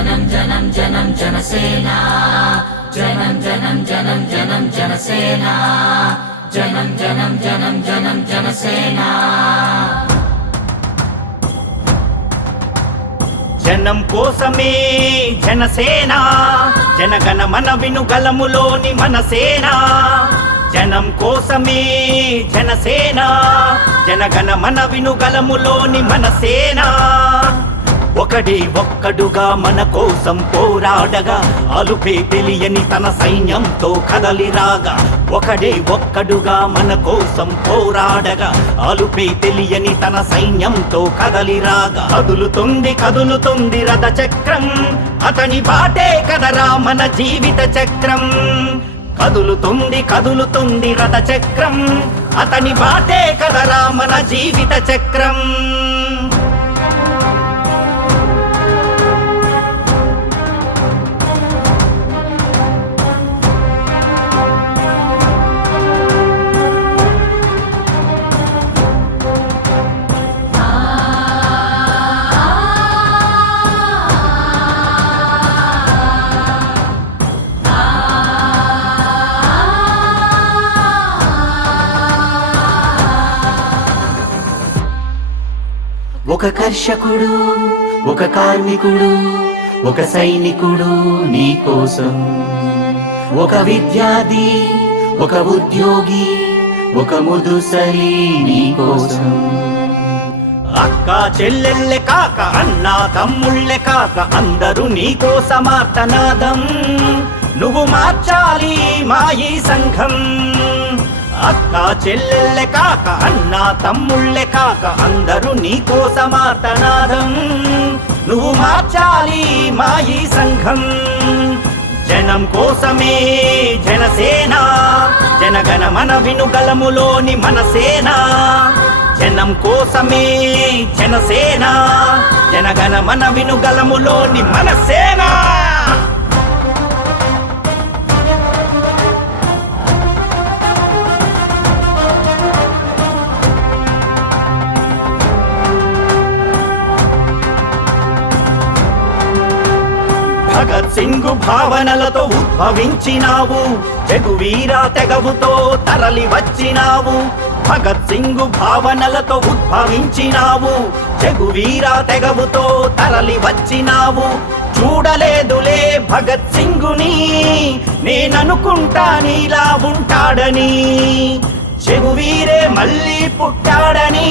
జనం జనం జనం జనసేన జనం జనం జనం జనం జనసేన జనం జనం జనం జనం జనసేన జనం కోసమే జనసేన జనగణ మన వినుగలములోని మనసేన జనం కోసమే జనసేన జనగణ మన వినుగలములోని మనసేన ఒకడే ఒక్కడుగా మన కోసం పోరాడగా అలుపే తెలియని తన సైన్యంతో కదలిరాగా ఒకడే ఒక్కడుగా మన కోసం పోరాడగా అలుపే తెలియని తన సైన్యంతో కదలిరాగా కదులుతుంది కదులుతుంది రథ చక్రం అతని బాటే కదరా మన జీవిత చక్రం కదులుతుంది కదులుతుంది రథ చక్రం అతని బాటే కదరా మన జీవిత చక్రం ఒక కర్షకుడు ఒక కార్మికుడు ఒక సైనికుడు నీ కోసం ఒక విద్యార్థి ఒక ఉద్యోగి ఒక ముదుసలి నీ కోసం అక్క చెల్లెళ్ళే కాక అన్న తమ్ముళ్ళే కాక అందరూ నీ కోసమార్తనాదం నువ్వు మార్చాలి మా ఈ సంఘం అక్క చెల్లెళ్ళే కాక అన్న తమ్ముళ్ళే కాక అందరూ నీ కోసమార్తనాదం నువ్వు మార్చాలి మా ఈ సంఘం జనం కోసమే జనసేన జనగణ మన వినుగలములోని మనసేన జనం కోసమే జనసేన జనగణ మన వినుగలములోని మనసేన భగత్ సింగ్ భావనలతో ఉద్భవించినావు జగువీర తెగవుతో తరలి వచ్చినావు భగత్ సింగ్ భావనలతో ఉద్భవించినావు జగువీర తెగవుతో తరలి వచ్చినావు చూడలేదులే భగత్ సింగుని నేననుకుంటా నీలా ఉంటాడని చెగువీరే మళ్ళీ పుట్టాడని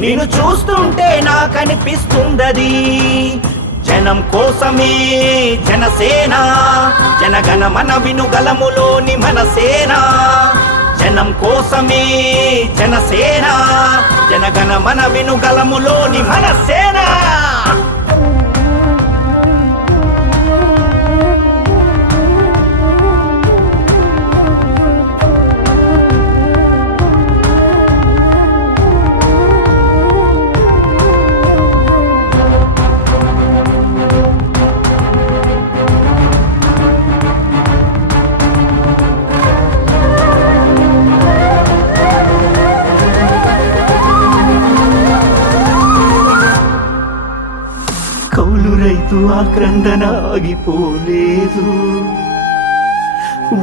నిన్ను చూస్తుంటే నాకనిపిస్తుందది జనం కోసమే జనసేన జనగణ మన వినుగలములోని మనసేన జనం కోసమే జనసేన జనగణ మన వినుగలములోని మనసేన కౌలు రైతు ఆక్రందన ఆగిపోలేదు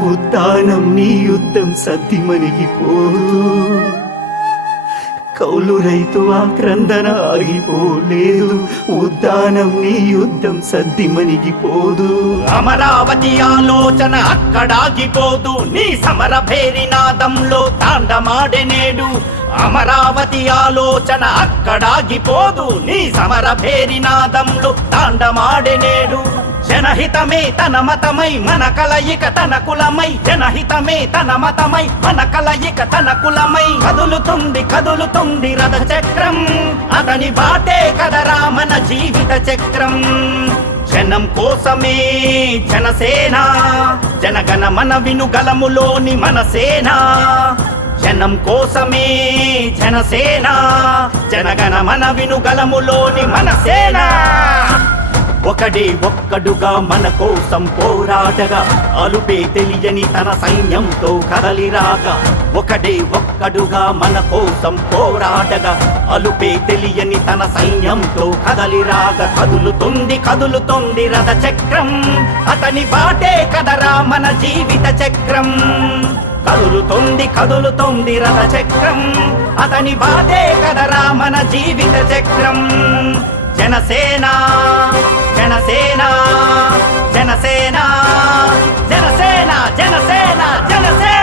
ఉద్దానం నీ యుద్ధం సద్దిమణిగిపోదు కౌలు రైతు ఆక్రందన ఆగిపోలేదు ఉద్దానం నీ యుద్ధం సద్దిమణిగిపోదు అమరావతి ఆలోచన అక్కడాగిపోదు నీ సమర భేరినాదంలో తాండమాడెనేడు అమరావతి ఆలోచన అక్కడాగిపోదు నీ సమర భేరినాదంలో తాండమాడెనేడు జనహితమే తన మతమై మన కలయిక తన కులమై జనహితమే తన మతమై మన కలయిక తన కులమై కదులుతుంది కదులుతుంది రథ చక్రం అతని బాటే కదరా మన జీవిత చక్రం జనం కోసమే జనసేన జనగణ మన వినుగలములోని మనసేన జనం కోసమే జనసేన జనగణ మన వినుగలములోని మనసేన ఒకడే ఒక్కడుగా మన కోసం పోరాడగా అలుపే తెలియని తన సైన్యంతో కదలిరాగా ఒకడే ఒక్కడుగా మన కోసం పోరాడగా అలుపే తెలియని తన సైన్యంతో కదలిరాగా కదులుతోంది రథ చక్రం అతని బాటే కదరా మన జీవిత చక్రం కదులుతోంది రథ చక్రం అతని బాటే కదరా మన జీవిత చక్రం జనసేన జనసేన జనసేన జనసేన జనసేన జనసేన